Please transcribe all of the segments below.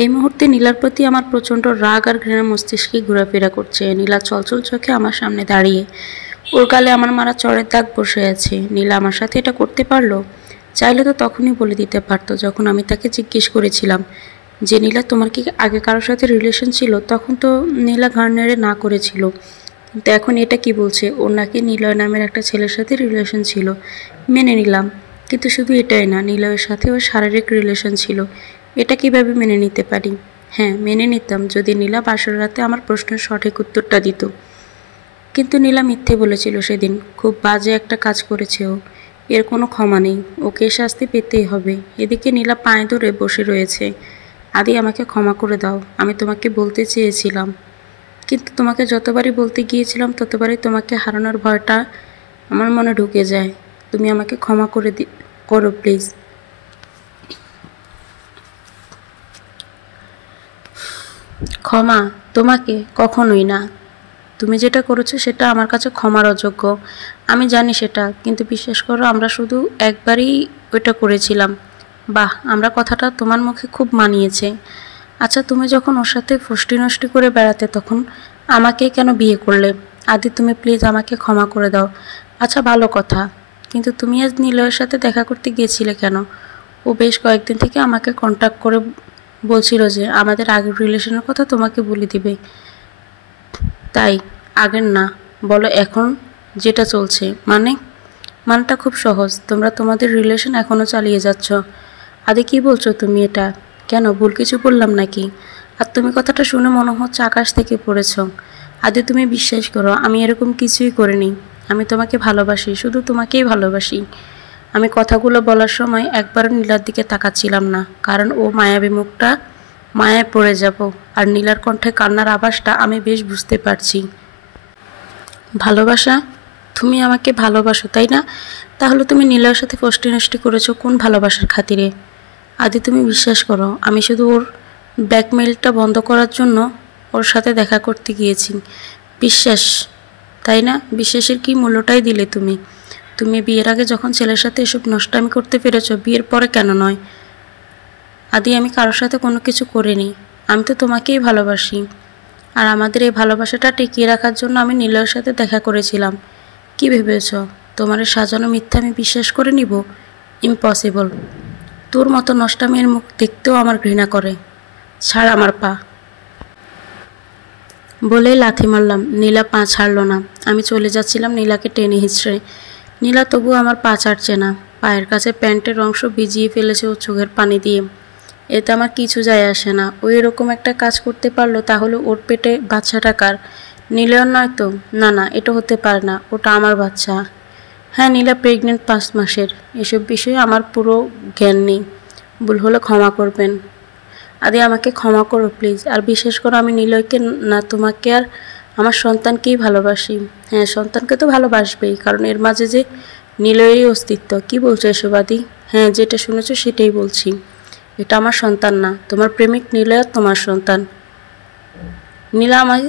এই মুহূর্তে নীলার প্রতি আমার প্রচণ্ড রাগ আর ঘৃণা মস্তিষ্কে ঘোরাফেরা করছে। নীলা চলচল চোখে আমার সামনে দাঁড়িয়ে, ওর গালে আমার মারা চড়ের দাগ বসে আছে। নীলা আমার সাথে এটা করতে পারলো? চাইলে তো তখনই বলে দিতে পারতো, যখন আমি তাকে জিজ্ঞেস করেছিলাম যে নীলা তোমার কি আগে কারোর সাথে রিলেশন ছিল, তখন তো নীলা ঘাড় নেড়ে না করেছিল। কিন্তু এখন এটা কি বলছে, ওর নাকি নিলয় নামের একটা ছেলের সাথে রিলেশন ছিল। মেনে নিলাম, কিন্তু শুধু এটাই না, নিলয়ের সাথে ওর শারীরিক রিলেশন ছিল। এটা কিভাবে মেনে নিতে পারি? হ্যাঁ, মেনে নিতাম যদি নীলা বাসর রাতে আমার প্রশ্নের সঠিক উত্তরটা দিত। কিন্তু নীলা মিথ্যে বলেছিল সেদিন। খুব বাজে একটা কাজ করেছে ও, এর কোনো ক্ষমা নেই, ওকে শাস্তি পেতেই হবে। এদিকে নীলা পায়ে ধরে বসে রয়েছে। আদি, আমাকে ক্ষমা করে দাও, আমি তোমাকে বলতে চেয়েছিলাম, কিন্তু তোমাকে যতবারই বলতে গিয়েছিলাম ততবারই তোমাকে হারানোর ভয়টা আমার মনে ঢুকে যায়। তুমি আমাকে ক্ষমা করো প্লিজ। ক্ষমা? তোমাকে? কখনোই না। তুমি যেটা করেছো সেটা আমার কাছে ক্ষমার অযোগ্য, আমি জানি সেটা, কিন্তু বিশ্বাস করো আমরা শুধু একবারই ওইটা করেছিলাম। বাহ, আমরা কথাটা তোমার মুখে খুব মানিয়েছে। আচ্ছা, তুমি যখন ওর সাথে ফষ্টি নষ্টি করে বেড়াতে তখন আমাকে কেন বিয়ে করলে? আদি, তুমি প্লিজ আমাকে ক্ষমা করে দাও। আচ্ছা, ভালো কথা, কিন্তু তুমি আজ নিলয়ের সাথে দেখা করতে গিয়েছিলে কেন? ও বেশ কয়েকদিন থেকে আমাকে কন্ট্যাক্ট করে বলছিল যে আমাদের আগের রিলেশনের কথা তোমাকে বলে দিবে। তাই? আগের না, বলো এখন যেটা চলছে। মানেটা খুব সহজ, তোমরা তোমাদের রিলেশন এখনও চালিয়ে যাচ্ছ। আদি, কি বলছো তুমি এটা? কেন, ভুল কিছু বললাম নাকি? আর তুমি কথাটা শুনে মনে হচ্ছে আকাশ থেকে পড়েছ। আদি, তুমি বিশ্বাস করো, আমি এরকম কিছুই করিনি। আমি তোমাকে ভালোবাসি, শুধু তোমাকেই ভালোবাসি। আমি কথাগুলো বলার সময় একবারও নীলার দিকে তাকাচ্ছিলাম না, কারণ ও মায়াবী মুখটা মায়ায় পড়ে যাব। আর নীলার কণ্ঠে কান্নার আভাসটা আমি বেশ বুঝতে পারছি। ভালোবাসা? তুমি আমাকে ভালোবাসো, তাই না? তাহলে তুমি নীলার সাথে ফষ্টি নষ্টি করেছো কোন ভালোবাসার খাতিরে? আদি, তুমি বিশ্বাস করো, আমি শুধু ওর ব্ল্যাকমেইলটা বন্ধ করার জন্য ওর সাথে দেখা করতে গিয়েছি। বিশ্বাস? তাই না? বিশ্বাসের কি মূল্যটাই দিলে তুমি? তুমি বিয়ের আগে যখন ছেলের সাথে এসব নষ্টামি করতে পেরেছো, বিয়ের পরে কেন নয়? আদি, আমি কারোর সাথে কোনো কিছু করিনি, আমি তো তোমাকেই ভালোবাসি। আর আমাদের এই ভালোবাসাটা টিকিয়ে রাখার জন্য আমি নীলয়ের সাথে দেখা করেছিলাম। কি ভেবেছ তোমার এই সাজানো মিথ্যা আমি বিশ্বাস করে নিব? ইম্পসিবল। তোর মতো নষ্টা মেয়ের মুখ দেখতেও আমার ঘৃণা করে। ছাড় আমার পা। বলেই লাথি মারলাম। নীলা পা ছাড়ল না। আমি চলে যাচ্ছিলাম নীলাকে টেনে হিঁচড়ে। নীলা তবুও আমার পা ছাড়ছে না। পায়ের কাছে প্যান্টের অংশ ভিজিয়ে ফেলেছে ও চোখের পানি দিয়ে। এতে আমার কিছু যায় আসে না। ও এরকম একটা কাজ করতে পারলো, তাহলে ওর পেটে বাচ্চাটা কার? নীলার নয় তো? না না, এটা হতে পারে না, ওটা আমার বাচ্চা। হ্যাঁ, নীলা প্রেগনেন্ট 5 মাসের। এসব বিষয়ে আমার পুরো জ্ঞান নেই। ভুল হলে ক্ষমা করবেন। আদি, আমাকে ক্ষমা করো প্লিজ। আর বিশেষ করে আমি নিলয়কে না, তোমাকে আর আমার সন্তানকেই ভালোবাসি। হ্যাঁ, সন্তানকে তো ভালোবাসবেই, কারণ এর মাঝে যে নিলয়েরই অস্তিত্ব। কি বলছো এসব আদি? হ্যাঁ, যেটা শুনেছো সেটাই বলছি। এটা আমার সন্তান না, তোমার প্রেমিক নিলয় তোমার সন্তান। নীলা আমায়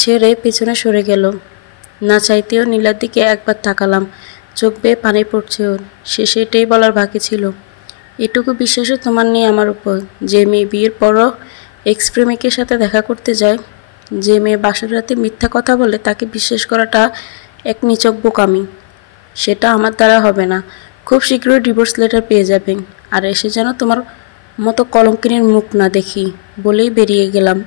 ছেড়ে পেছনে সরে গেল। না চাইতেও নীলার দিকে একবার তাকালাম। চোখ বেয়ে পানি পড়ছে ওর। শেষে এটাই বলার বাকি ছিল, এটুকু বিশ্বাসও তোমার নেই আমার উপর? যে মেয়ে বিয়ের পরও এক্স প্রেমিকের সাথে দেখা করতে যায়, যে মেয়ে বাসর রাতে মিথ্যা কথা বলে, তাকে বিশ্বাস করাটা এক নিছক বোকামি। সেটা আমার দ্বারা হবে না। খুব শীঘ্রই ডিভোর্স লেটার পেয়ে যাবেন। আর এসে যেন তোমার মতো কলঙ্কিনীর মুখ না দেখি, বলেই বেরিয়ে গেলাম।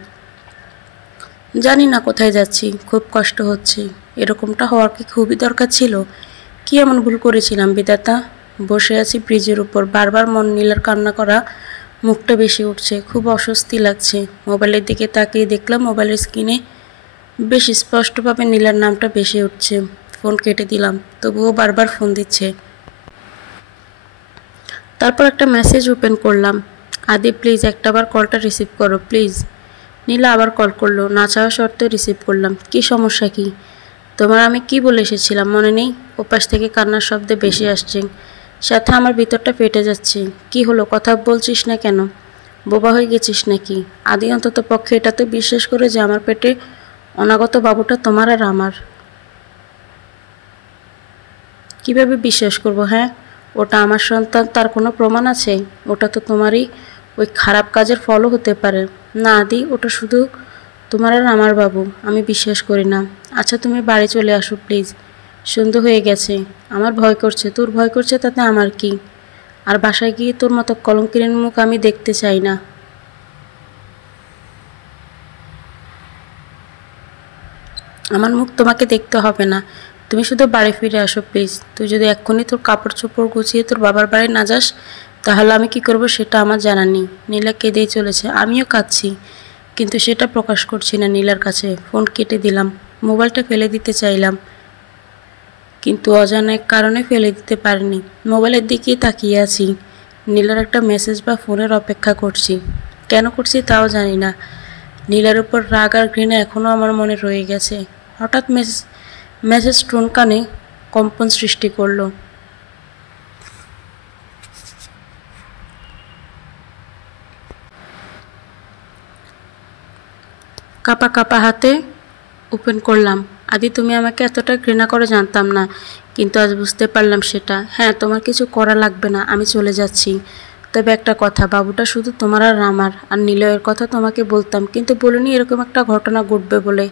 জানি না কোথায় যাচ্ছি, খুব কষ্ট হচ্ছে। এরকমটা হওয়ার কি খুবই দরকার ছিল? কি এমন ভুল করেছিলাম বিধাতা? বসে আছি ব্রিজের উপর, বারবার মন নীলার কান্না করা মুখটা বেশি উঠছে। খুব অস্বস্তি লাগছে। মোবাইলের দিকে তাকিয়ে দেখলাম মোবাইলের স্ক্রিনে বেশ স্পষ্টভাবে নীলার নামটা বেশি উঠছে। ফোন কেটে দিলাম, তবুও বারবার ফোন দিচ্ছে। তারপর একটা মেসেজ ওপেন করলাম। আদি, প্লিজ একটাবার কলটা রিসিভ করো প্লিজ। নীলা আবার কল করলো। না চাওয়া সত্ত্বেও রিসিভ করলাম। কি সমস্যা কি? তোমার আমি কি বলে এসেছিলাম মনে নেই? ওপাশ থেকে কান্নার শব্দে বেশি আসছে, সাথে আমার ভিতরটা ফেটে যাচ্ছে। কি হলো, কথা বলছিস না কেন? বোবা হয়ে গেছিস নাকি? আদি, অন্তত পক্ষে এটা তো বিশ্বাস করে যে আমার পেটে অনাগত বাবুটা তোমার আর আমার। কিভাবে বিশ্বাস করব? হ্যাঁ, ওটা আমার সন্তান, তার কোনো প্রমাণ আছে? ওটা তো তোমারই ওই খারাপ কাজের ফলও হতে পারে। না আদি, ওটা শুধু তোমার আর আমার বাবু, আমি বিশ্বাস করি না। আচ্ছা তুমি বাড়ি চলে আসো প্লিজ, সন্ধ্যা হয়ে গেছে। আমার ভয় করছে, তোর ভয় করছে তাতে আমার কি? আর বাসায় গিয়ে তোর মতো কলঙ্কিনীর মুখ আমি দেখতে চাই না। আমার মুখ তোমাকে দেখতে হবে না, তুমি শুধু বাড়ি ফিরে আসো প্লিজ। তুই যদি এক্ষুনি তোর কাপড় চোপড় গুছিয়ে তোর বাবার বাড়ি না যাস, তাহলে আমি কি করব সেটা আমার জানা নেই। নীলা কেঁদেই চলেছে, আমিও কাঁদছি, কিন্তু সেটা প্রকাশ করছি না নীলার কাছে। ফোন কেটে দিলাম, মোবাইলটা ফেলে দিতে চাইলাম, কিন্তু অজানা এক কারণে ফেলে দিতে পারিনি। মোবাইলের দিকেই তাকিয়ে আছি, নীলার একটা মেসেজ বা ফোনের অপেক্ষা করছি। কেন করছি তাও জানি না। নীলার উপর রাগ আর ঘৃণা এখনও আমার মনে রয়ে গেছে। হঠাৎ মেসেজ টোন কানে কম্পন সৃষ্টি করলো। কাপা কাপা হাতে ওপেন করলাম। আদি, তুমি আমাকে এতটা ঘৃণা করে জানতাম না, কিন্তু আজ বুঝতে পারলাম সেটা। হ্যাঁ, তোমার কিছু করা লাগবে না, আমি চলে যাচ্ছি। তবে একটা কথা, বাবুটা শুধু তোমার আর আমার। আর নিলয়ের কথা তোমাকে বলতাম, কিন্তু বলিনি এরকম একটা ঘটনা ঘটবে বলে।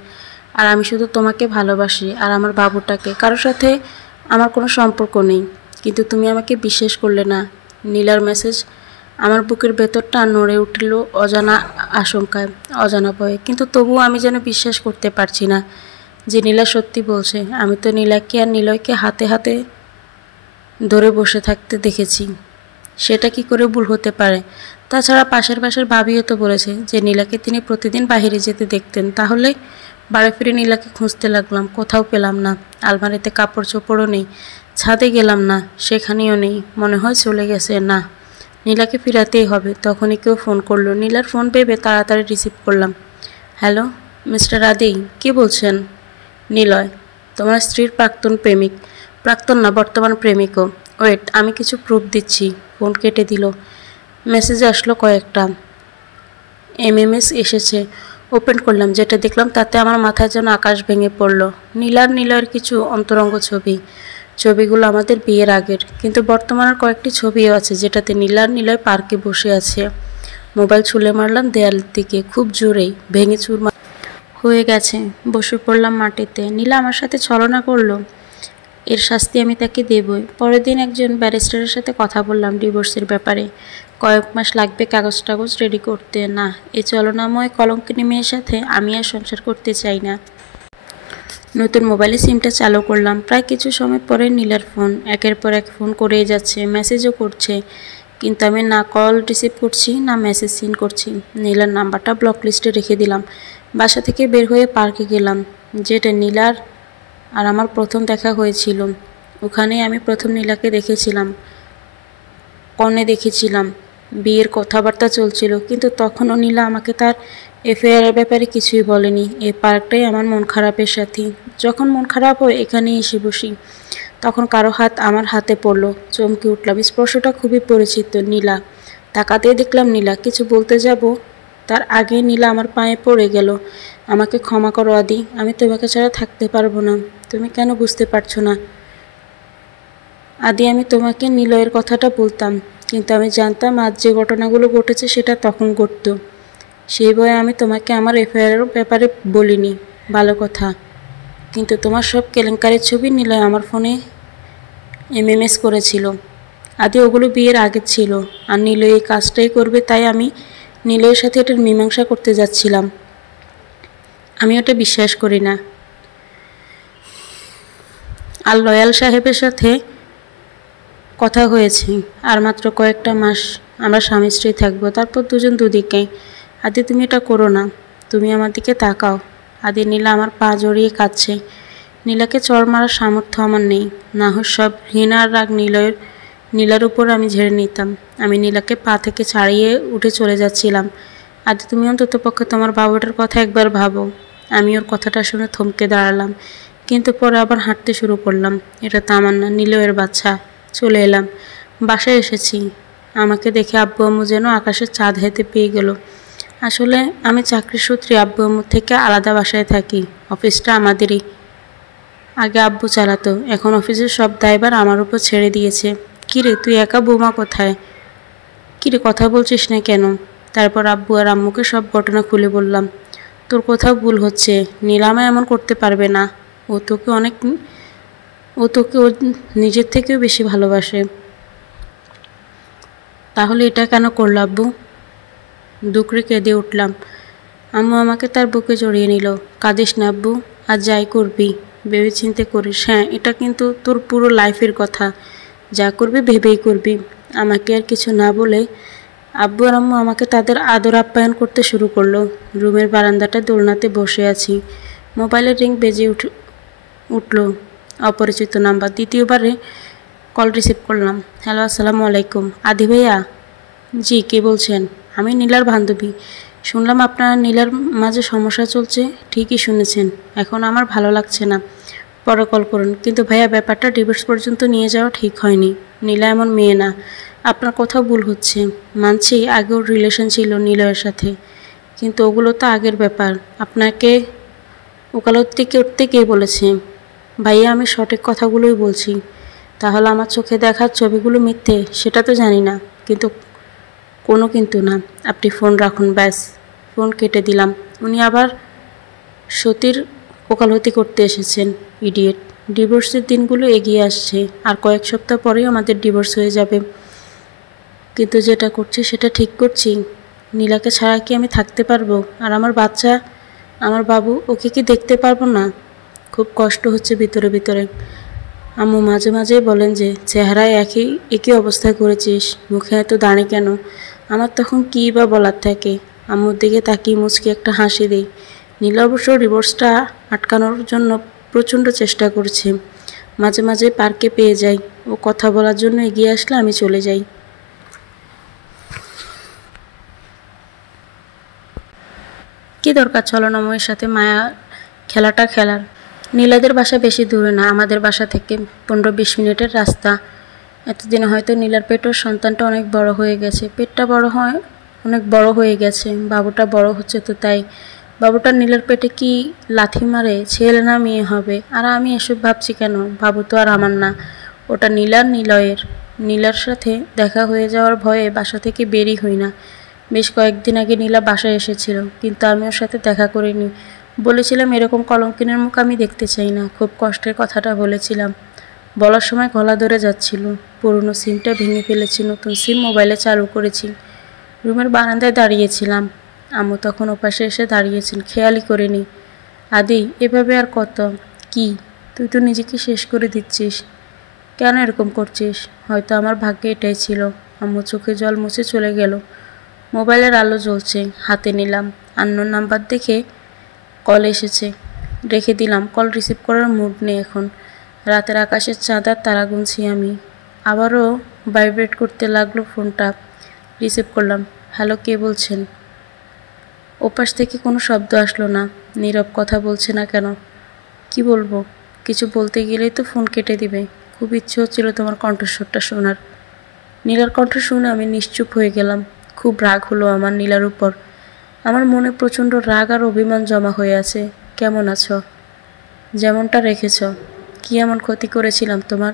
আর আমি শুধু তোমাকে ভালোবাসি আর আমার বাবুটাকে, কারোর সাথে আমার কোনো সম্পর্ক নেই। কিন্তু তুমি আমাকে বিশ্বাস করলে না। নীলার মেসেজ আমার বুকের ভেতরটা নড়ে উঠল অজানা আশঙ্কায়, অজানা ভয়ে। কিন্তু তবুও আমি যেন বিশ্বাস করতে পারছি না যে নীলা সত্যি বলছে। আমি তো নীলাকে আর নিলয়কে হাতে হাতে ধরে বসে থাকতে দেখেছি, সেটা কি করে ভুল হতে পারে? তাছাড়া পাশের ভাবিও তো বলেছে যে নীলাকে তিনি প্রতিদিন বাইরে যেতে দেখতেন। তাহলে বাড়ি ফিরে নীলাকে খুঁজতে লাগলাম, কোথাও পেলাম না। আলমারিতে কাপড় চোপড়ও নেই, ছাদে গেলাম না, সেখানেও নেই। মনে হয় চলে গেছে। না, নীলাকে ফিরাতেই হবে। তখনই কেউ ফোন করলো। নীলার ফোন পেয়ে তাড়াতাড়ি রিসিভ করলাম। হ্যালো মিস্টার আদি, কে বলছেন? নিলয়, তোমার স্ত্রীর প্রাক্তন প্রেমিক। প্রাক্তন না, বর্তমান প্রেমিকও। ওয়েট, আমি কিছু প্রুফ দিচ্ছি। ফোন কেটে দিল। মেসেজ আসলো কয়েকটা, এমএমএস এসেছে। ওপেন করলাম, যেটা দেখলাম তাতে আমার মাথায় যেন আকাশ ভেঙে পড়ল। নীলার নিলয়ের কিছু অন্তরঙ্গ ছবি। ছবিগুলো আমাদের বিয়ের আগের, কিন্তু বর্তমানের কয়েকটি ছবিও আছে যেটাতে নীলার নিলয় পার্কে বসে আছে। মোবাইল ছুঁড়ে মারলাম দেয়ালের দিকে, খুব জোরেই, ভেঙে চুরমার হয়ে গেছে। বসে পড়লাম মাটিতে। নীলা আমার সাথে ছলনা করলো, এর শাস্তি আমি তাকে দেবই। পরের দিন একজন ব্যারিস্টারের সাথে কথা বললাম ডিভোর্সের ব্যাপারে। কয়েক মাস লাগবে কাগজ টাগজ রেডি করতে। না, এই চলনাময় কলঙ্কিনী মেয়ের সাথে আমি আর সংসার করতে চাই না। নতুন মোবাইলে সিমটা চালু করলাম। প্রায় কিছু সময় পরে নীলার ফোন, একের পর এক ফোন করেই যাচ্ছে, মেসেজও করছে, কিন্তু আমি না কল রিসিভ করছি না মেসেজ সিন করছি। নীলার নাম্বারটা ব্লক লিস্টে রেখে দিলাম। বাসা থেকে বের হয়ে পার্কে গেলাম, যেটা নীলার আর আমার প্রথম দেখা হয়েছিল। ওখানেই আমি প্রথম নীলাকে দেখেছিলাম, কনে দেখেছিলাম। বিয়ের কথাবার্তা চলছিল, কিন্তু তখনও নীলা আমাকে তার এফআইআরের ব্যাপারে কিছুই বলেনি। এই পার্কটাই আমার মন খারাপের সাথী। যখন মন খারাপ হয় এখানেই এসে বসি। তখন কারো হাত আমার হাতে পড়লো, চমকে উঠলাম। স্পর্শটা খুবই পরিচিত। নীলা। তাকাতেই দেখলাম নীলা। কিছু বলতে যাব, তার আগে নীলা আমার পায়ে পড়ে গেল। আমাকে ক্ষমা করো আদি, আমি তোমাকে ছাড়া থাকতে পারবো না। তুমি কেন বুঝতে পারছো না আদি? আমি তোমাকে নিলয়ের কথাটা বলতাম, কিন্তু আমি জানতাম আজ যে ঘটনাগুলো ঘটেছে সেটা তখন ঘটত। সেই ভয়ে আমি তোমাকে আমার এফআইআরের ব্যাপারে বলিনি। ভালো কথা, কিন্তু তোমার সব কেলেঙ্কারির ছবি নিলয় আমার ফোনে এমএমএস করেছিল। আদি ওগুলো বিয়ের আগে ছিল, আর নিলয় এই কাজটাই করবে, তাই আমি নিলয়ের সাথে এটার মীমাংসা করতে যাচ্ছিলাম। আমি ওটা বিশ্বাস করি না। আর লয়াল সাহেবের সাথে কথা হয়েছে, আর মাত্র কয়েকটা মাস আমরা স্বামী স্ত্রী থাকবো, তারপর দুজন দুদিকে। আদি তুমি এটা করো না, তুমি আমার দিকে তাকাও। আদি। নীলা আমার পা জড়িয়ে কাঁদছে। নীলাকে চড় মারার সামর্থ্য আমার নেই, না হয় সব ঘৃণা আর রাগ নীলার উপর আমি ঝেড়ে নিতাম। আমি নীলাকে পা থেকে ছাড়িয়ে উঠে চলে যাচ্ছিলাম। আদি তুমি অন্তত পক্ষে তোমার বাবুটার কথা একবার ভাবো। আমি ওর কথাটা শুনে থমকে দাঁড়ালাম, কিন্তু পরে আবার হাঁটতে শুরু করলাম। এটা তামান্না, নিলয়ের বাচ্চা। চলে এলাম, বাসায় এসেছি। আমাকে দেখে আব্বু আম্মু যেন আকাশের চাঁদ হাতে পেয়ে গেল। আসলে আমি চাকরির সূত্রে আব্বু আম্মুর থেকে আলাদা বাসায় থাকি। অফিসটা আমাদেরই। আগে আব্বু চালাতো, এখন অফিসের সব দায়ভার আমার উপর ছেড়ে দিয়েছে। কিরে, তুই একা? বৌমা কোথায়? কিরে কথা বলছিস না কেন? তারপর আব্বু আর আম্মুকে সব ঘটনা খুলে বললাম। তোর কোথাও ভুল হচ্ছে, নীলামা এমন করতে পারবে না। ও তোকে অনেক ও তোকে ওর নিজের থেকেও বেশি ভালোবাসে। তাহলে এটা কেন করল আব্বু? দুকরে কেঁদে উঠলাম। আম্মু আমাকে তার বুকে জড়িয়ে নিল। কাঁদিস না আব্বু, আর যাই করবি ভেবেচিন্তে করিস। হ্যাঁ, এটা কিন্তু তোর পুরো লাইফের কথা, যা করবি ভেবেই করবি। আমাকে আর কিছু না বলে আব্বু আর আম্মু আমাকে তাদের আদর আপ্যায়ন করতে শুরু করলো। রুমের বারান্দাটা দোলনাতে বসে আছি। মোবাইলের রিং বেজে উঠল। অপরিচিত নাম্বার। দ্বিতীয়বারে কল রিসিভ করলাম। হ্যালো, আসসালামু আলাইকুম। আদি ভাইয়া? জি, কে বলছেন? আমি নীলার বান্ধবী। শুনলাম আপনার নীলার মাঝে সমস্যা চলছে। ঠিকই শুনেছেন, এখন আমার ভালো লাগছে না, পরে কল করুন। কিন্তু ভাইয়া, ব্যাপারটা ডিভোর্স পর্যন্ত নিয়ে যাওয়া ঠিক হয়নি। নীলা এমন মেয়ে না। আপনার কোথাও ভুল হচ্ছে। মানছি আগেও রিলেশন ছিল নীলয়ের সাথে, কিন্তু ওগুলো তো আগের ব্যাপার। আপনাকে ওকালতি করতে কে বলেছে? ভাইয়া, আমি সঠিক কথাগুলোই বলছি। তাহলে আমার চোখে দেখার ছবিগুলো মিথ্যে সেটা তো জানি না, কিন্তু কোনো কিন্তু না। আপনি ফোন রাখুন। ব্যাস, ফোন কেটে দিলাম। উনি আবার সতীর ওকালতি করতে এসেছেন। ইডিয়েট। ডিভোর্সের দিনগুলো এগিয়ে আসছে, আর কয়েক সপ্তাহ পরেই আমাদের ডিভোর্স হয়ে যাবে। কিন্তু যেটা করছি সেটা ঠিক করছি? নীলাকে ছাড়া কি আমি থাকতে পারবো? আর আমার বাচ্চা, আমার বাবু, ওকে কি দেখতে পারবো না? খুব কষ্ট হচ্ছে ভিতরে ভিতরে। আম্মু মাঝে মাঝেই বলেন যে চেহারায় একই অবস্থায় করেছিস, মুখে এত দাঁড়ে কেন? আমার তখন কী বা বলার থাকে? আম্মুর দিকে তাকিয়ে মুচকি একটা হাসি দিই। নীলা অবশ্য ডিভোর্সটা আটকানোর জন্য প্রচণ্ড চেষ্টা করছে। মাঝে মাঝে পার্কে পেয়ে যাই, ও কথা বলার জন্য এগিয়ে আসলে আমি চলে যাই। কি দরকার ছলনাময়ের সাথে মায়া খেলাটা খেলার? নীলাদের বাসা বেশি দূরে না, আমাদের বাসা থেকে 15-20 মিনিটের রাস্তা। এতদিনে হয়তো নীলার পেটও সন্তানটা অনেক বড় হয়ে গেছে। পেটটা অনেক বড় হয়ে গেছে, বাবুটা বড় হচ্ছে তো তাই। বাবুটা নীলার পেটে কি লাথি মারে, ছেলে না মেয়ে হবে? আর আমি এসব ভাবছি কেন? বাবু তো আর আমার না, ওটা নীলার। নীলার সাথে দেখা হয়ে যাওয়ার ভয়ে বাসা থেকে বেরই হই না। বেশ কয়েকদিন আগে নীলা বাসায় এসেছিল, কিন্তু আমি ওর সাথে দেখা করিনি। বলেছিলাম এরকম কলঙ্কিনের মুখ আমি দেখতে চাই না। খুব কষ্টের কথাটা বলেছিলাম। বলার সময় গলা ধরে যাচ্ছিল। পুরনো সিমটা ভেঙে ফেলেছি, নতুন সিম মোবাইলে চালু করেছি। রুমের বারান্দায় দাঁড়িয়েছিলাম। আম্মু তখন ওপাশে এসে দাঁড়িয়েছেন, খেয়ালই করিনি। আদি, এভাবে আর কত? কি, তুই তো নিজেকে শেষ করে দিচ্ছিস। কেন এরকম করছিস? হয়তো আমার ভাগ্যে এটাই ছিল। আম্মু চোখে জল মুছে চলে গেল। মোবাইলের আলো জ্বলছে, হাতে নিলাম। আননোন নাম্বার দেখে কল এসেছে, রেখে দিলাম। কল রিসিভ করার মুড নেই এখন। রাতের আকাশের চাঁদার তারা গুনছি আমি। আবারও ভাইব্রেট করতে লাগলো ফোনটা। রিসিভ করলাম। হ্যালো, কে বলছেন? ওপাশ থেকে কোনো শব্দ আসলো না। নীরব। কথা বলছে না কেন? কি বলবো? কিছু বলতে গেলেই তো ফোন কেটে দিবে। খুব ইচ্ছে হচ্ছিল তোমার কণ্ঠস্বরটা শোনার। নীলার কণ্ঠ শুনে আমি নিশ্চুপ হয়ে গেলাম। খুব রাগ হলো আমার নীলার উপর। আমার মনে প্রচণ্ড রাগ আর অভিমান জমা হয়ে আছে। কেমন আছো? যেমনটা রেখেছ। কি এমন ক্ষতি করেছিলাম তোমার,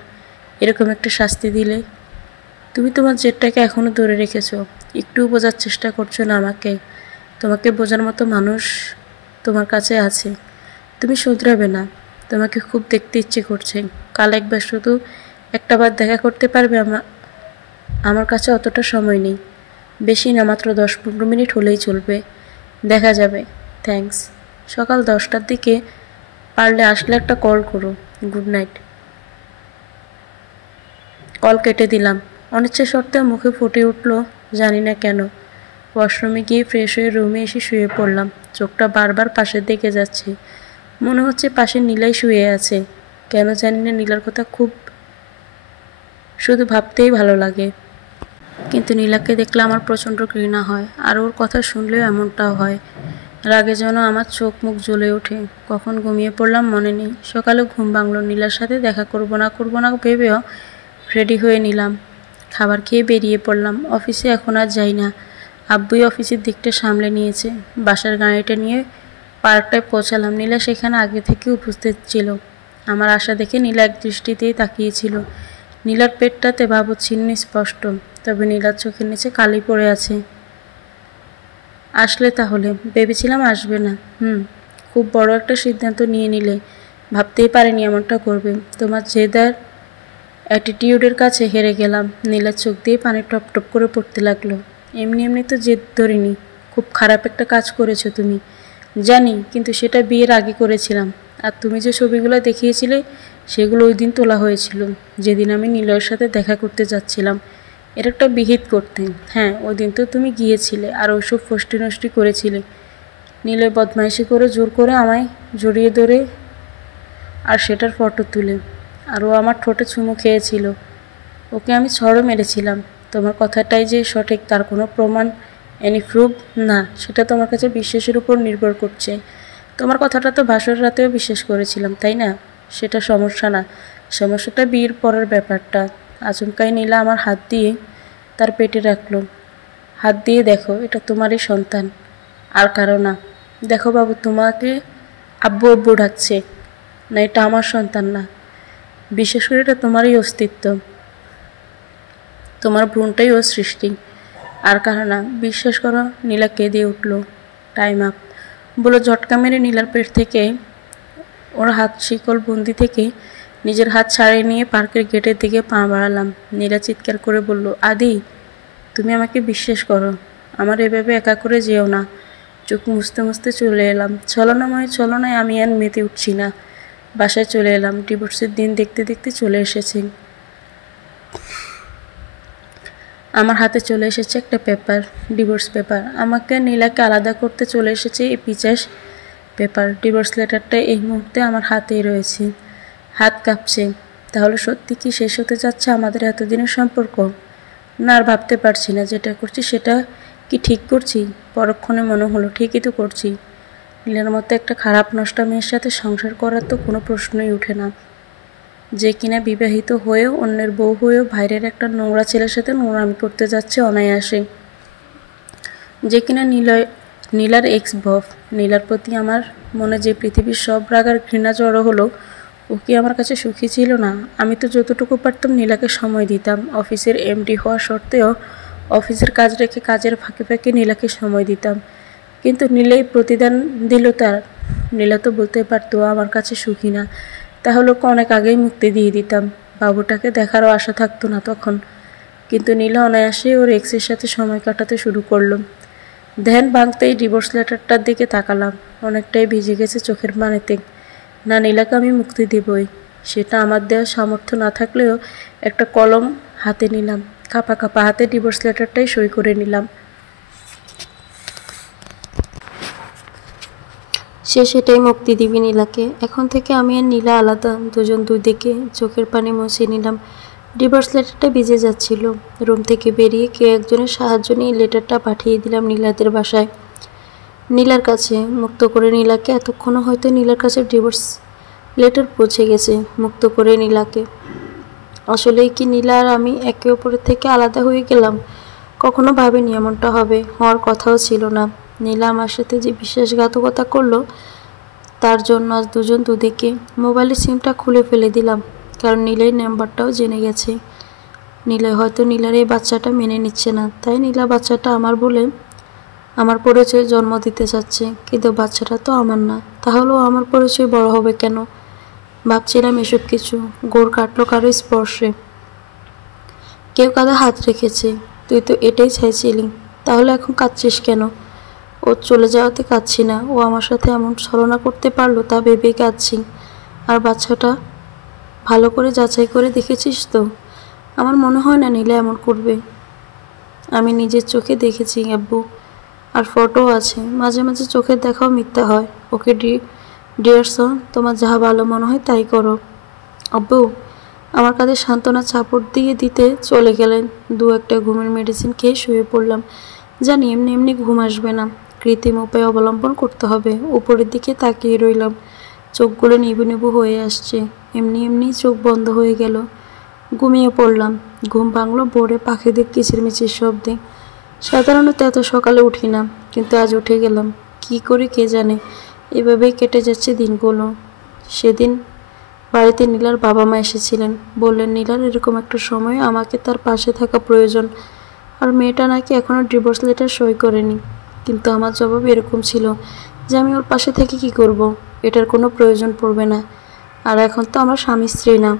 এরকম একটা শাস্তি দিলে? তুমি তোমার জেদটাকে এখনও ধরে রেখেছো, একটুও বোঝার চেষ্টা করছো না আমাকে। তোমাকে বোঝার মতো মানুষ তোমার কাছে আছে। তুমি শুধরাবে না। তোমাকে খুব দেখতে ইচ্ছে করছে। কাল একবার, শুধু একটা বার দেখা করতে পারবে? আমার কাছে অতটা সময় নেই। বেশি না, মাত্র 10-15 মিনিট হলেই চলবে। দেখা যাবে। থ্যাঙ্কস। সকাল 10টার দিকে পারলে আসলে একটা কল করো। Good night. কল কেটে দিলাম। অনিচ্ছা সত্ত্বেও মুখে ফুটে উঠল, জানি না কেন। ওয়াশরুমে গিয়ে ফ্রেশ হয়ে রুমে এসে শুয়ে পড়লাম। চোখটা বারবার পাশের দিকে যাচ্ছে। মনে হচ্ছে পাশে নীলাই শুয়ে আছে। কেন জানি না, নীলার কথা খুব শুধু ভাবতেই ভালো লাগে। কিন্তু নীলাকে দেখলে আমার প্রচণ্ড ঘৃণা হয়, আর ওর কথা শুনলেও এমনটাও হয়। রাগে যেন আমার চোখ মুখ জ্বলে ওঠে। কখন ঘুমিয়ে পড়লাম মনে নেই। সকালে ঘুম ভাঙল। নীলার সাথে দেখা করব না ভেবেও রেডি হয়ে নিলাম। খাবার খেয়ে বেরিয়ে পড়লাম। অফিসে এখন আর যাই না। আব্বুই অফিসের দিকটা সামলে নিয়েছে। বাসার গাড়িটা নিয়ে পার্কটায় পৌঁছালাম। নীলা সেখানে আগে থেকে উপস্থিত ছিল। আমার আশা দেখে নীলা এক দৃষ্টিতেই তাকিয়েছিল। নীলার পেটটাতে বাবুর চিহ্ন স্পষ্ট, তবে নীলার চোখের নিচে কালি পড়ে আছে। আসলে তাহলে? ভেবেছিলাম আসবে না। খুব বড় একটা সিদ্ধান্ত নিয়ে নিলে। ভাবতেই পারিনি এমনটা করবে। তোমার জেদার অ্যাটিটিউডের কাছে হেরে গেলাম। নীলার চোখ দিয়ে পানি টপ টপ করে পড়তে লাগলো। এমনি এমনি তো জেদ ধরিনি। খুব খারাপ একটা কাজ করেছো তুমি। জানি, কিন্তু সেটা বিয়ের আগে করেছিলাম। আর তুমি যে ছবিগুলো দেখিয়েছিলে সেগুলো ওই দিন তোলা হয়েছিল, যেদিন আমি নীলয়ের সাথে দেখা করতে যাচ্ছিলাম এর একটা বিহিত করতে। হ্যাঁ, ওই দিন তো তুমি গিয়েছিলে আর ওইসব ফষ্টি নষ্টি করেছিলে। নীলয় বদমাইশি করে জোর করে আমায় জড়িয়ে ধরে আর সেটার ফটো তুলে। আর ও আমার ঠোঁটে চুমু খেয়েছিল। ওকে আমি ছড়ও মেরেছিলাম। তোমার কথাটাই যে সঠিক তার কোনো প্রমাণ, এনি প্রুফ না, সেটা তোমার কাছে বিশ্বাসের উপর নির্ভর করছে। তোমার কথাটা তো বাসর রাতেও বিশ্বাস করেছিলাম, তাই না? সেটা সমস্যা না, সমস্যাটা বিয়ের পরের ব্যাপারটা। আচমকাই নীলা আমার হাত দিয়ে তার পেটে রাখলো। হাত দিয়ে দেখো, এটা তোমারই সন্তান, আর কারো না। দেখো বাবু, তোমাকে আব্বু আব্বু ডাকছে না, এটা আমার সন্তান না। বিশেষ করে এটা তোমারই অস্তিত্ব, তোমার ভ্রূণটাই ওর সৃষ্টি, আর কারো না। বিশ্বাস করো। নীলা কেঁদে উঠল। টাইম আপ বলে ঝটকা মেরে নীলার পেট থেকে, ওর হাত শিকল বন্দি থেকে নিজের হাত ছাড়িয়ে নিয়ে পার্কের গেটের দিকে পা বাড়ালাম। নীলা চিৎকার করে বলল, আদি, তুমি আমাকে বিশ্বাস করো। আমার এভাবে একা করে যেও না। চোখ মুছতে মুছতে চলে এলাম। ছলনায় আমি আর মেতে উঠছি না। বাসায় চলে এলাম। ডিভোর্সের দিন দেখতে দেখতে চলে এসেছি। আমার হাতে চলে এসেছে একটা পেপার, ডিভোর্স পেপার। আমাকে নীলাকে আলাদা করতে চলে এসেছে এই পিচাস পেপার। ডিভোর্স লেটারটা এই মুহূর্তে আমার হাতেই রয়েছে। হাত কাঁপছে। তাহলে সত্যি কি শেষ হতে যাচ্ছে আমাদের এতদিনের সম্পর্ক? না, আর ভাবতে পারছি না। যেটা করছি সেটা কি ঠিক করছি? পরক্ষণে মনে হলো ঠিকই তো করছি। নীলার মতো একটা খারাপ নষ্টা মেয়ের সাথে সংসার করার তো কোনো প্রশ্নই ওঠে না, যে কিনা বিবাহিত হয়েও, অন্যের বউ হয়েও বাইরের একটা নোংরা ছেলের সাথে নোংরামি করতে যাচ্ছে অনায়াসে, যে কিনা নীলার এক্স বফ। নীলার প্রতি আমার মনে যে পৃথিবীর সব রাগ আর ঘৃণা জড়ো হলো, ও কি আমার কাছে সুখী ছিল না? আমি তো যতটুকু পারতাম নীলাকে সময় দিতাম। অফিসের এমডি হওয়া সত্ত্বেও অফিসের কাজ রেখে কাজের ফাঁকে ফাঁকে নীলাকে সময় দিতাম। কিন্তু নীলাই প্রতিদান দিল তার। নীলা তো বলতে পারতো আমার কাছে সুখী না, তাহলে ওকে অনেক আগেই মুক্তি দিয়ে দিতাম। বাবুটাকে দেখারও আশা থাকতো না তখন। কিন্তু নীলা অনায়াসেই ওর এক্সের সাথে সময় কাটাতে শুরু করলো। ধ্যান ভাঙতেই ডিভোর্স লেটারটার দিকে তাকালাম। অনেকটাই ভিজে গেছে চোখের পানিতে। না, নীলাকে আমি মুক্তি দেবই। সেটা আমার দেওয়ার সামর্থ্য না থাকলেও একটা কলম হাতে নিলাম। কাঁপা কাঁপা হাতে ডিভোর্স লেটারটাই সই করে নিলাম। সে সেটাই মুক্তি দিবি নীলাকে। এখন থেকে আমি আর নীলা আলাদা, দুজন দুদিকে। চোখের পানি মুছে নিলাম। ডিভোর্স লেটারটা ভিজে যাচ্ছিল। রুম থেকে বেরিয়ে কে একজনের সাহায্য নিয়ে লেটারটা পাঠিয়ে দিলাম নীলাদের বাসায়, নীলার কাছে। মুক্ত করে নীলাকে। এতক্ষণও হয়তো নীলার কাছে ডিভোর্স লেটার পৌঁছে গেছে, মুক্ত করে নীলাকে। আসলেই কি নীলা আর আমি একে অপরের থেকে আলাদা হয়ে গেলাম? কখনো ভাবিনি এমনটা হবে, হওয়ার কথাও ছিল না। নীলা আমার সাথে যে বিশ্বাসঘাতকতা করলো, তার জন্য আজ দুজন দুদিকে। মোবাইলের সিমটা খুলে ফেলে দিলাম, কারণ নীলের নাম্বারটাও জেনে গেছে। নীলা হয়তো নীলার এই বাচ্চাটা মেনে নিচ্ছে না, তাই নীলা বাচ্চাটা আমার বলে আমার পরিচয় জন্ম দিতে চাচ্ছে। কিন্তু বাচ্চাটা তো আমার না, তাহলেও আমার পরিচয় বড় হবে কেন? ভাবছিলাম এসব কিছু। গোড় কাটলো কারো স্পর্শে। কেউ কাঁধে হাত রেখেছে। তুই তো এটাই চাইছিলি, তাহলে এখন কাঁদছিস কেন? ও চলে যাওয়াতে কাঁদছি না, ও আমার সাথে এমন ছলনা করতে পারলো তা ভেবেই কাঁদছি। আর বাচ্চাটা ভালো করে যাচাই করে দেখেছিস তো? আমার মনে হয় না নীলা এমন করবে। আমি নিজের চোখে দেখেছি আব্বু, আর ফটো আছে। মাঝে মাঝে চোখের দেখাও মিথ্যা হয়। ওকে ডিয়ার সন, তোমার যাহা ভালো মনে হয় তাই করো। আব্বু আমার কাঁধে সান্ত্বনা চাপড় দিয়ে দিতে চলে গেলেন। দু একটা ঘুমের মেডিসিন খেয়ে শুয়ে পড়লাম। জানি এমনি এমনি ঘুম আসবে না, কৃত্রিম উপায় অবলম্বন করতে হবে। উপরের দিকে তাকিয়ে রইলাম। চোখগুলো নিবু নিবু হয়ে আসছে। এমনি এমনি চোখ বন্ধ হয়ে গেল। ঘুমিয়ে পড়লাম। ঘুম ভাঙলো ভোরে পাখিদের কিচিরমিচির শব্দে। সাধারণত এত সকালে উঠি না, কিন্তু আজ উঠে গেলাম। কি করে কে জানে। এভাবেই কেটে যাচ্ছে দিনগুলো। সেদিন বাড়িতে নীলার বাবা মা এসেছিলেন। বললেন নীলার এরকম একটা সময় আমাকে তার পাশে থাকা প্রয়োজন। আর মেয়েটা নাকি এখনও ডিভোর্স লেটার সই করেনি। কিন্তু আমার জবাব এরকম ছিল যে আমি ওর পাশে থেকে কি করব, এটার কোনো প্রয়োজন পড়বে না। আর এখন তো আমরা স্বামী স্ত্রী না।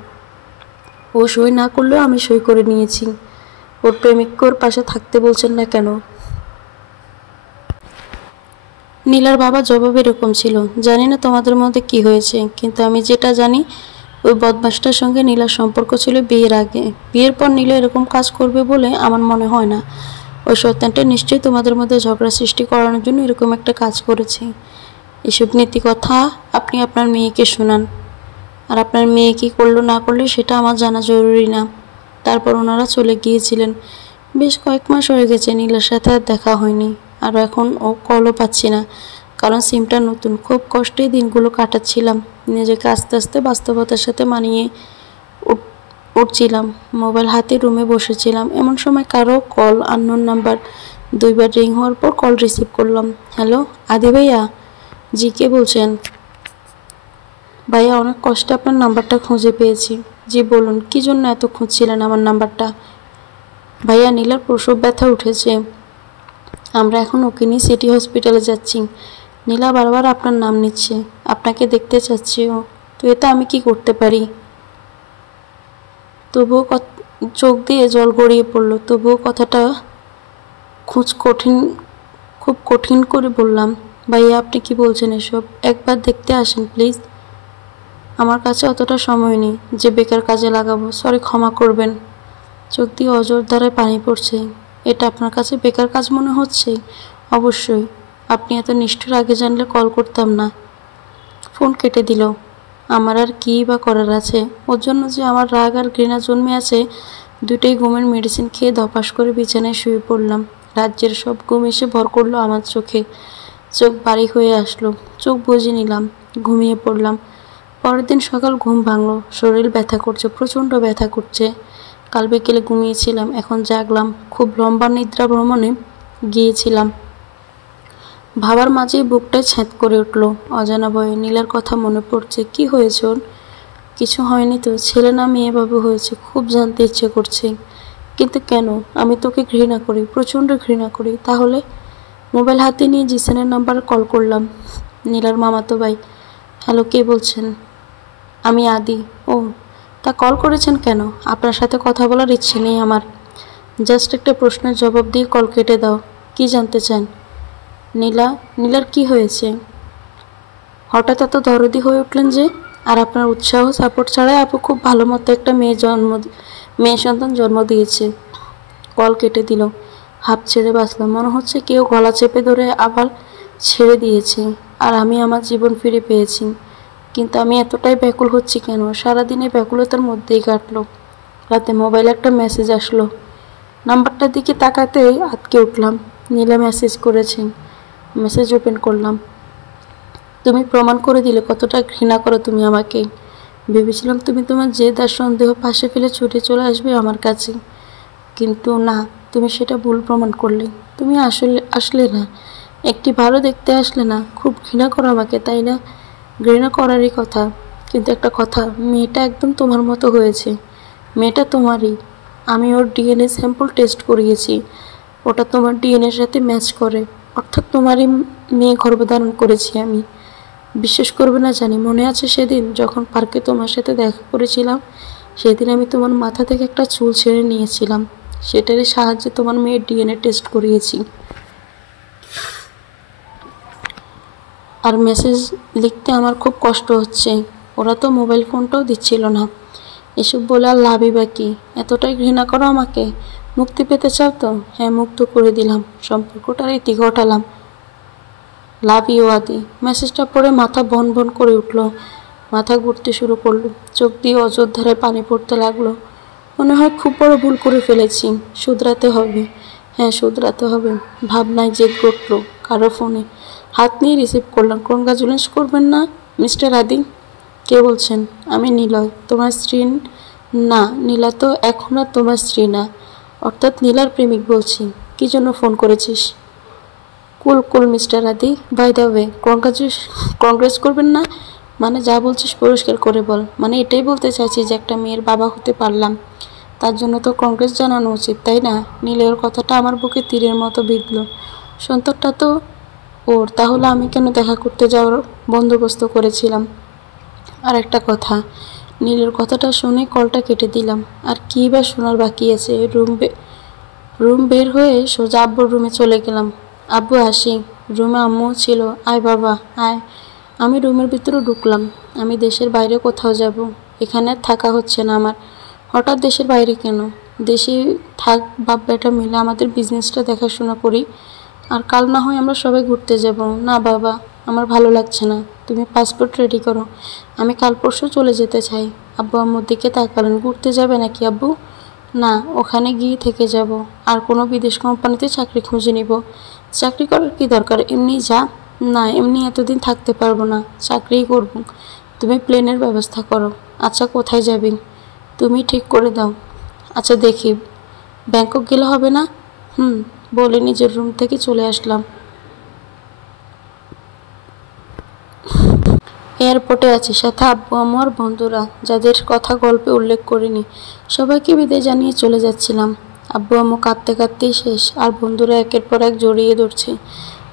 ও সই না করলেও আমি সই করে নিয়েছি। ওর প্রেমিককে ওর পাশে থাকতে বলছেন না কেন? নীলার বাবা জবাব এরকম ছিল, জানি না তোমাদের মধ্যে কি হয়েছে, কিন্তু আমি যেটা জানি ওই বদমাসটার সঙ্গে নীলার সম্পর্ক ছিল বিয়ের আগে। বিয়ের পর নীলা এরকম কাজ করবে বলে আমার মনে হয় না। ওই শয়তানটা নিশ্চয়ই তোমাদের মধ্যে ঝগড়া সৃষ্টি করানোর জন্য এরকম একটা কাজ করেছে। এসব নীতি কথা আপনি আপনার মেয়েকে শোনান। আর আপনার মেয়ে কী করলো না করলে সেটা আমার জানা জরুরি না। তারপর ওনারা চলে গিয়েছিলেন। বেশ কয়েক মাস হয়ে গেছে নীলার সাথে আর দেখা হয়নি। আর এখন ও কলও পাচ্ছি না, কারণ সিমটা নতুন। খুব কষ্টেই দিনগুলো কাটাচ্ছিলাম। নিজেকে আস্তে আস্তে বাস্তবতার সাথে মানিয়ে উঠছিলাম। মোবাইল হাতে রুমে বসেছিলাম। এমন সময় কারো কল, আননোন নাম্বার। 2বার রিং হওয়ার পর কল রিসিভ করলাম। হ্যালো, আদি ভাইয়া? জি, কে বলছেন? ভাইয়া, অনেক কষ্টে আপনার নাম্বারটা খুঁজে পেয়েছি। জি বলুন, কী জন্য এত খুঁজছিলেন আমার নাম্বারটা? ভাইয়া, নীলার প্রসব ব্যথা উঠেছে। আমরা এখন ওকে নিয়ে সিটি হসপিটালে যাচ্ছি। নীলা বারবার আপনার নাম নিচ্ছে, আপনাকে দেখতে চাচ্ছি ও। তো এতে আমি কি করতে পারি? তবুও চোখ দিয়ে জল গড়িয়ে পড়ল। তবুও কথাটা খুব কঠিন করে বললাম, ভাইয়া আপনি কি বলছেন এসব? একবার দেখতে আসেন প্লিজ। আমার কাছে অতটা সময় নেই যে বেকার কাজে লাগাবো। সরি, ক্ষমা করবেন। চোখ দিয়ে অজর ধারায় পানি পড়ছে। এটা আপনার কাছে বেকার কাজ মনে হচ্ছে? অবশ্যই। আপনি এত নিষ্ঠুর আগে জানলে কল করতাম না। ফোন কেটে দিল। আমার আর কী বা করার আছে? ওর জন্য যে আমার রাগ আর ঘৃণা জন্মে আছে, দুটোই ঘুমের মেডিসিন খেয়ে ধপাস করে বিছানায় শুয়ে পড়লাম। রাজ্যের সব ঘুম এসে ভর করলো আমার চোখে। চোখ ভারী হয়ে আসলো। চোখ বুজে নিলাম, ঘুমিয়ে পড়লাম। পরের দিন সকাল ঘুম ভাঙলো। শরীর ব্যথা করছে, প্রচণ্ড ব্যথা করছে। কাল বিকেলে ঘুমিয়েছিলাম, এখন জাগলাম। খুব লম্বা নিদ্রা ভ্রমণে গিয়েছিলাম। ভাবার মাঝেই বুকটায় ছ্যাঁত করে উঠল। অজানা ভয়ে নীলার কথা মনে পড়ছে। কি হয়েছে ওর? কিছু হয়নি তো। ছেলে না মেয়ে বাবু হয়েছে। খুব জানতে ইচ্ছে করছে। কিন্তু কেন? আমি তোকে ঘৃণা করি, প্রচণ্ড ঘৃণা করি। তাহলে? মোবাইল হাতে নিয়ে জিসানের নাম্বারে কল করলাম। নীলার মামাতো ভাই। হ্যালো, কে বলছেন? আমি আদি। ও, তা কল করেছেন কেন? আপনার সাথে কথা বলার ইচ্ছে নেই আমার। জাস্ট একটা প্রশ্নের জবাব দিয়ে কল কেটে দাও। কি জানতে চান? নীলার কি হয়েছে? হঠাৎ এত দরদি হয়ে উঠলেন যে? আর আপনার উৎসাহ সাপোর্ট ছাড়াই আপু খুব ভালো মতো একটা মেয়ে সন্তান জন্ম দিয়েছে। কল কেটে দিল। হাঁপ ছেড়ে বাঁচলাম। মনে হচ্ছে কেউ গলা চেপে ধরে আবার ছেড়ে দিয়েছে, আর আমি আমার জীবন ফিরে পেয়েছি। কিন্তু আমি এতটাই ব্যাকুল হচ্ছি কেন? সারাদিনে ব্যাকুলতার মধ্যেই কাটলো। রাতে মোবাইলে একটা মেসেজ আসলো। নাম্বারটার দিকে তাকাতেই আটকে উঠলাম। নীলা মেসেজ করেছেন। মেসেজ ওপেন করলাম। তুমি প্রমাণ করে দিলে কতটা ঘৃণা করো তুমি আমাকে। ভেবেছিলাম তুমি তোমার জেদ আর সন্দেহ পাশে ফেলে ছুটে চলে আসবে আমার কাছে, কিন্তু না, তুমি সেটা ভুল প্রমাণ করলে। তুমি আসলে না, একটি ভালো দেখতে আসলে না। খুব ঘৃণা করো আমাকে, তাই না? ঘৃণা করারই কথা, কিন্তু একটা কথা, মেয়েটা একদম তোমার মতো হয়েছে। মেয়েটা তোমারই। আমি ওর ডিএনএ স্যাম্পল টেস্ট করিয়েছি। ওটা তোমার ডিএনএর সাথে ম্যাচ করে। অর্থাৎ তোমারই মেয়ে গর্ভধারণ করেছি আমি। বিশ্বাস করবে না জানি। মনে আছে সেদিন যখন পার্কে তোমার সাথে দেখা করেছিলাম? সেদিন আমি তোমার মাথা থেকে একটা চুল ছেড়ে নিয়েছিলাম। সেটারই সাহায্যে তোমার মেয়ের ডিএনএ টেস্ট করিয়েছি। আর মেসেজ লিখতে আমার খুব কষ্ট হচ্ছে। ওরা তো মোবাইল ফোনটাও দিচ্ছিল না। এসব বলে আর লাভই বা কি? এতটাই ঘৃণা করো আমাকে? মুক্তি পেতে চাও তো? হ্যাঁ, মুক্ত করে দিলাম। সম্পর্কটার ইতি ঘটালাম। লাভ ইউ আদি। মেসেজটা পড়ে মাথা বন বন করে উঠল। মাথা ঘুরতে শুরু করলো। চোখ দিয়ে অজর ধারায় পানি পড়তে লাগলো। মনে হয় খুব বড় ভুল করে ফেলেছি। শুধরাতে হবে। হ্যাঁ, শুধরাতে হবে। ভাবনায় জেদ ঘটল। কারো ফোনে হাত নিয়ে রিসিভ করলাম। কংগ্রাচুলেশন করবেন না মিস্টার আদি? কে বলছেন? আমি নিলয়, তোমার স্ত্রী। না, নীলা তো এখন আর তোমার স্ত্রী না। অর্থাৎ নীলার প্রেমিক বলছি। কি জন্য ফোন করেছিস? কুল কুল মিস্টার আদি। বাই দ্য ওয়ে, কংগ্রেস করবেন না? মানে যা বলছিস পরিষ্কার করে বল। মানে এটাই বলতে চাইছি যে একটা মেয়ের বাবা হতে পারলাম, তার জন্য তো কংগ্রেস জানানো উচিত, তাই না? নীলের কথাটা আমার বুকে তীরের মতো বিঁধল। সন্তানটা তো ওর, তাহলে আমি কেন দেখা করতে যাওয়ার বন্দোবস্ত করেছিলাম? আর একটা কথা, নীলের কথাটা শুনে কলটা কেটে দিলাম। আর কী বা শোনার বাকি আছে? রুম বের হয়ে সোজা আব্বুর রুমে চলে গেলাম। আব্বু আসি। রুমে আম্মুও ছিল। আয় বাবা আয়। আমি রুমের ভিতরে ঢুকলাম। আমি দেশের বাইরে কোথাও যাব, এখানে আর থাকা হচ্ছে না আমার। হঠাৎ দেশের বাইরে কেন? দেশে থাক, বাপ বেটা মিলে আমাদের বিজনেসটা দেখাশোনা করি, আর কাল না হয় আমরা সবাই ঘুরতে যাব। না বাবা, আমার ভালো লাগছে না। তুমি পাসপোর্ট রেডি করো, আমি কাল পরশু চলে যেতে চাই। আব্বু আম্মুর দিকে তাকালেন। ঘুরতে যাবে নাকি আব্বু? না, ওখানে গিয়ে থেকে যাব, আর কোনো বিদেশ কোম্পানিতে চাকরি খুঁজে নিব। চাকরি করার কি দরকার, এমনি যা। না, এমনি এতদিন থাকতে পারবো না, চাকরিই করব। তুমি প্লেনের ব্যবস্থা করো। আচ্ছা, কোথায় যাবি তুমি ঠিক করে দাও। আচ্ছা দেখি, ব্যাংকক গেলে হবে না? বলে নিজের রুম থেকে চলে আসলাম। এয়ারপোর্টে আছি, সাথে আব্বু আম্মু আর বন্ধুরা, যাদের কথা গল্পে উল্লেখ করিনি। সবাইকে বিদায় জানিয়ে চলে যাচ্ছিলাম। আব্বু আম্মু কাঁদতে কাঁদতেই শেষ, আর বন্ধুরা একের পর এক জড়িয়ে ধরছে।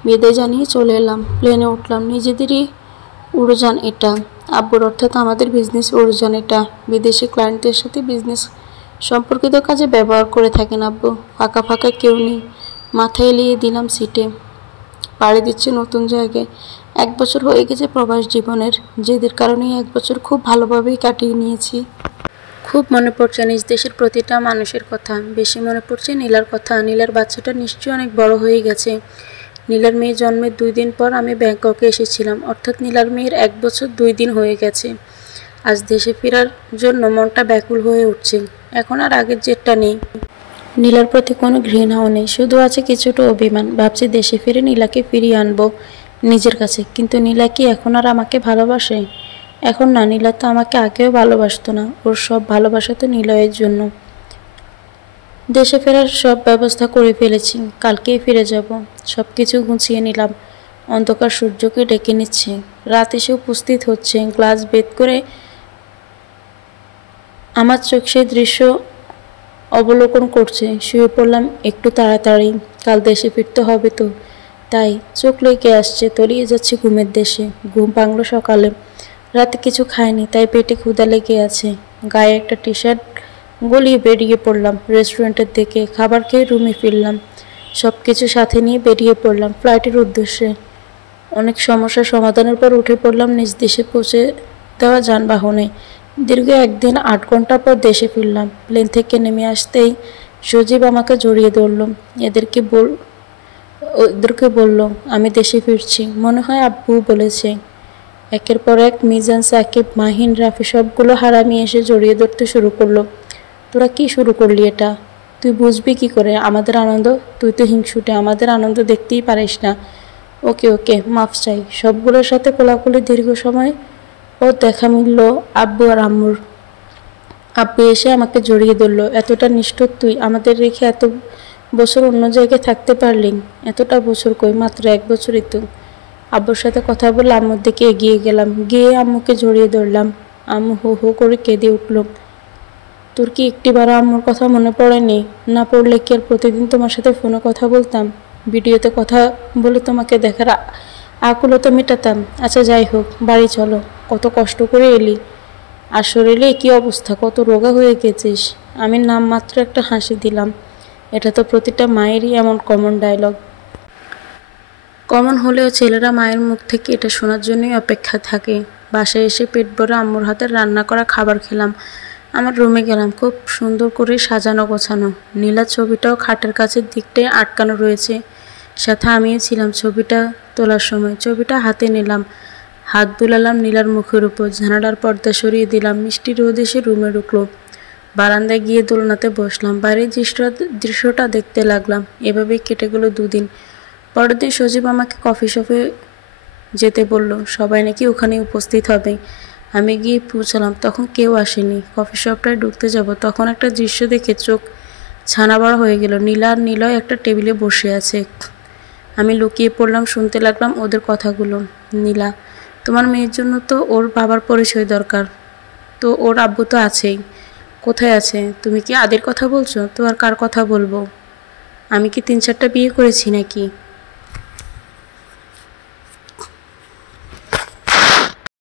বিদায় জানিয়ে চলে এলাম। প্লেনে উঠলাম। নিজেদেরই উড়োজান এটা। আব্বুর অর্থাৎ আমাদের বিজনেস উড়োজান এটা। বিদেশি ক্লায়েন্টদের সাথে বিজনেস সম্পর্কিত কাজে ব্যবহার করে থাকেন আব্বু। ফাঁকা ফাঁকা কেউ নেই। মাথা এলিয়ে দিলাম সিটে। পাড়ি দিচ্ছে নতুন জায়গায়। 1 বছর হয়ে গেছে প্রবাস জীবনের, যেদের কারণেই 1 বছর খুব ভালোভাবেই কাটিয়ে নিয়েছি। খুব মনে পড়ছে নিজ দেশের প্রতিটা মানুষের কথা। বেশি মনে পড়ছে নীলার কথা। নীলার বাচ্চাটা নিশ্চয়ই অনেক বড় হয়ে গেছে। নীলার মেয়ে জন্মের 2 দিন পর আমি ব্যাংককে এসেছিলাম, অর্থাৎ নীলার মেয়ের 1 বছর 2 দিন হয়ে গেছে। আজ দেশে ফেরার জন্য মনটা ব্যাকুল হয়ে উঠছে। এখন আর আগের জেদটা নেই। নীলার প্রতি কোনো ঘৃণাও নেই, শুধু আছে কিছুটা অভিমান। ভাবছি দেশে ফিরে নীলাকে ফিরিয়ে আনবো নিজের কাছে। কিন্তু নীলা কি এখন আর আমাকে ভালোবাসে? এখন না, নীলা তো আমাকে আগেও ভালোবাসতো না। ওর সব ভালোবাসা তো নিলয়ের জন্য। দেশে ফেরার সব ব্যবস্থা করে ফেলেছি, কালকেই ফিরে যাব। সব কিছু গুছিয়ে নিলাম। অন্ধকার সূর্যকে ডেকে নিচ্ছে। রাত এসে উপস্থিত হচ্ছে। গ্লাস বেদ করে আমার চোখ সেই দৃশ্য অবলোকন করছে। শুয়ে পড়লাম একটু তাড়াতাড়ি, কাল দেশে ফিরতে হবে তো। তাই চোখ লেগে আসছে, তলিয়ে যাচ্ছে ঘুমের দেশে। ঘুম ভাঙল সকালে। রাতে কিছু খাইনি, তাই পেটে ক্ষুধা লেগে আছে। গায়ে একটা টি শার্ট গলিয়ে বেরিয়ে পড়লাম রেস্টুরেন্টের দিকে। খাবার খেয়ে রুমে ফিরলাম। সব কিছু সাথে নিয়ে বেরিয়ে পড়লাম ফ্লাইটের উদ্দেশ্যে। অনেক সমস্যার সমাধানের পর উঠে পড়লাম নিজ দেশে পৌঁছে দেওয়া যানবাহনে। দীর্ঘ 1 দিন 8 ঘন্টা পর দেশে ফিরলাম। প্লেন থেকে নেমে আসতেই সজীব আমাকে জড়িয়ে ধরল। ওদেরকে বলল আমি দেশে ফিরছি। মনে হয় আব্বু বলেছে। একের পর এক মিজান, সাকিব, মাহিন, রাফি সবগুলো হারামি এসে জড়িয়ে ধরতে শুরু করলো। তোরা কি শুরু করলি এটা? তুই বুঝবি কি করে আমাদের আনন্দ? তুই তো হিংসুটে, আমাদের আনন্দ দেখতেই পারিস না। ওকে ওকে, মাফ চাই। সবগুলোর সাথে কোলাকুলি দীর্ঘ সময় পর দেখা মিলল আব্বু আর আম্মুর। আব্বু এসে আমাকে জড়িয়ে ধরল। এতটা নিষ্ঠুর তুই? আমাদের রেখে এত বছর অন্য জায়গায় থাকতে পারলি? এতটা বছর কই, মাত্র 1 বছরই তো। আব্বুর সাথে কথা বলে আম্মুর দিকে এগিয়ে গেলাম। গিয়ে আম্মুকে জড়িয়ে ধরলাম। আম্মু হো হো করে কেঁদে উঠল। তোর কি একটিবারও আম্মুর কথা মনে পড়েনি? না পড়লে কি আর প্রতিদিন তোমার সাথে ফোনে কথা বলতাম? ভিডিওতে কথা বলে তোমাকে দেখার আকুলতা মেটাতাম? আচ্ছা যাই হোক, বাড়ি চলো। কত কষ্ট করে এলি, আর শরীরে কি অবস্থা, কত রোগা হয়ে গেছিস। আমি নামমাত্র একটা হাসি দিলাম। এটা তো প্রতিটা মায়েরই এমন কমন ডায়লগ। কমন হলেও ছেলেরা মায়ের মুখ থেকে এটা শোনার জন্যই অপেক্ষা থাকে। বাসায় এসে পেট ভরে আম্মুর হাতের রান্না করা খাবার খেলাম। আমার রুমে গেলাম। খুব সুন্দর করে সাজানো গোছানো। নীলার ছবিটাও খাটের কাছের দিকটায় আটকানো রয়েছে। সাথে আমিও ছিলাম ছবিটা তোলার সময়। ছবিটা হাতে নিলাম, হাত বুলালাম নীলার মুখের উপর। জানালার পর্দা সরিয়ে দিলাম। মিষ্টি রোদ এসে রুমে ঢুকলো। বারান্দায় গিয়ে দোলনাতে বসলাম। বাইরের দৃশ্যটা দেখতে লাগলাম। এভাবেই কেটে গেল 2 দিন। পরের দিন সজীব আমাকে কফি শপে যেতে বলল। সবাই নাকি ওখানে উপস্থিত হবে। আমি গিয়ে পৌঁছালাম, তখন কেউ আসেনি। কফি শপটায় ঢুকতে যাব, তখন একটা দৃশ্য দেখে চোখ ছানাবড়া হয়ে গেল। নীলা আর নিলয় একটা টেবিলে বসে আছে। আমি লুকিয়ে পড়লাম, শুনতে লাগলাম ওদের কথাগুলো। নীলা, তোমার মেয়ের জন্য তো ওর বাবার পরিচয় দরকার, তো ওর আব্বু তো আছেই। কোথায় আছে? তুমি কি আদির কথা বলছো? তো আর কার কথা বলবো? আমি কি 3-4টা বিয়ে করেছি নাকি?